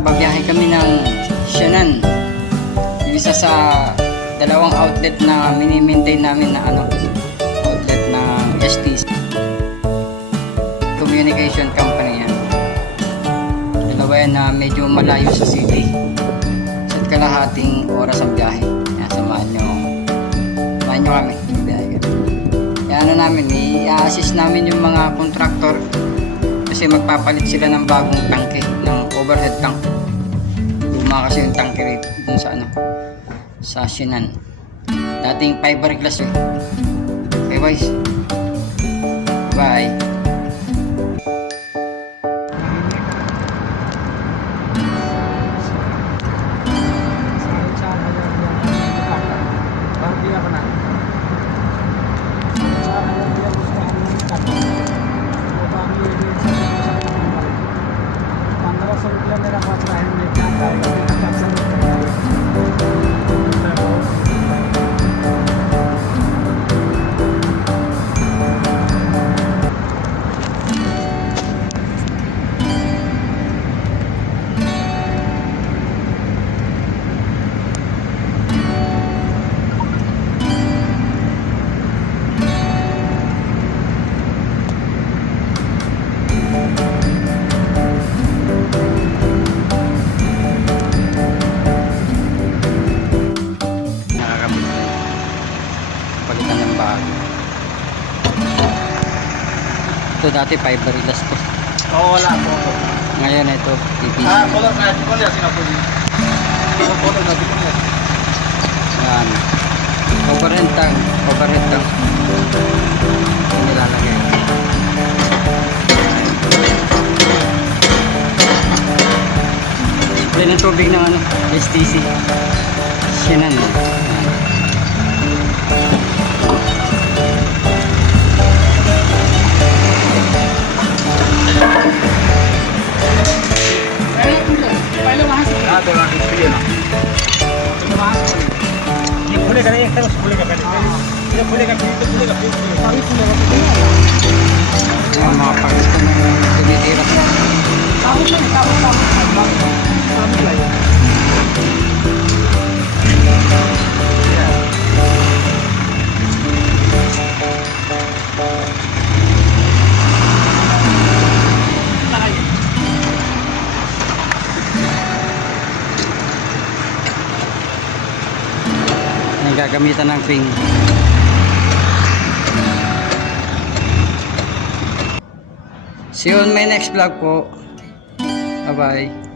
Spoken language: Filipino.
babiyahe kami ng Shannon. Isa sa dalawang outlet na mini-maintain namin na outlet ng STC Communication Company yan. Dalawa yan na medyo malayo sa city. Sa kalahating oras ang biyahe. Yan, samahan nyo kami. Kaya namin, i-assist namin yung mga contractor kasi magpapalit sila ng bagong tangke, ng overhead tank. Luma kasi yung tangke rito dun sa Shannon. Dating fiberglass eh. Okay boys, bye. Palitan ng bago. Ito dati fiberglass to. Oo, wala po. Ngayon ito PVC. Color na ito niya sinapuli. Color na ito niya. Yan. Overhead tank. Yung nilalagay. Spray ng tubig ng STC Shannon. Mga pakita ng tumitira. Gagamitan ng ping. See you on my next vlog po. Bye bye.